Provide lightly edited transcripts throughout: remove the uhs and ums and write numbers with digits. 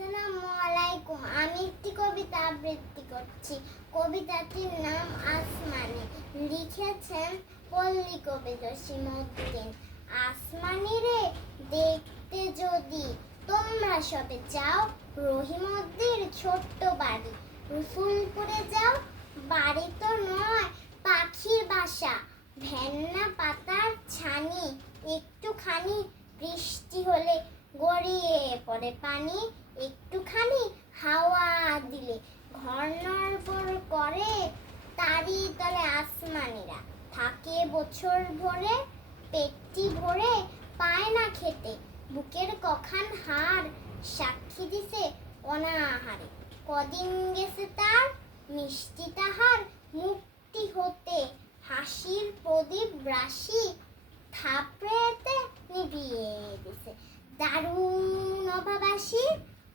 আসসালামু আলাইকুম। আমি একটি কবিতা আবৃত্তি করছি। কবিতাটির নাম আসমানি। লিখেছেন পল্লী কবি জসিমউদ্দিন। আসমানি রে দেখতে যদি তোমরা সবে চাও, রহিমদ্দির ছোট্ট বাড়ি রসুলপুরে যাও। বাড়ি তো নয়, পাখির বাসা, ভেন্না পাতার ছানি। একটুখানি বৃষ্টি হলে গড়িয়ে পড়ে পানি, একটুখানি হাওয়া দিলে ঘর নড়বড় করে। তারই তলে আসমানিরা থাকে বছর ভরে, পেটটি ভরে পায় না খেতে, বুকের কখান হাড় সাক্ষী দিছে অনাহারে। কদিন গেছে তার মিষ্টি তাহার মুক্তি হতে, হাসির প্রদীপ রাশি থাপড়েতে নিভিয়ে দিছে। দারুণ অভাবাসী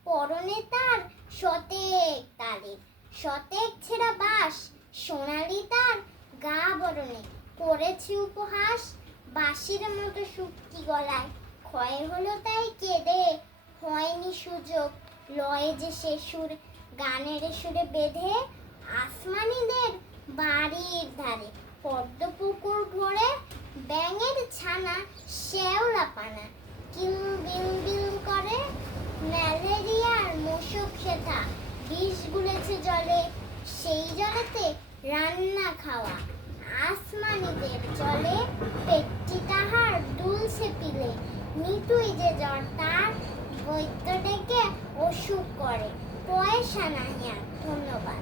পরনে তার শতেক তালির, শতেক ছেঁড়া বাস সোনালি তার গা বরণে করেছে উপহাস। বাঁশির মতো শুকতি গলায় ক্ষয় হলো তাই কেঁদে, হয়নি সুযোগ লয়ে যে সে সুর গানের সুরে বেঁধে। আসমানিদের বাড়ির ধারে পদ্ম পুকুর ভরে, ব্যাঙের ছানা শ্যাওলা পানা কিল বিল বিল করে। ম্যালেরিয়ার মশক সেথা বিষ গুলেছে জলে, সেই জলেতে রান্না খাওয়া আসমানিদের চলে। পেটটি তাহার দুলছে পিলে, নিতুই যে জ্বর তার, বৈদ্য ডেকে অসুখ করে পয়সা নাহি আর। ধন্যবাদ।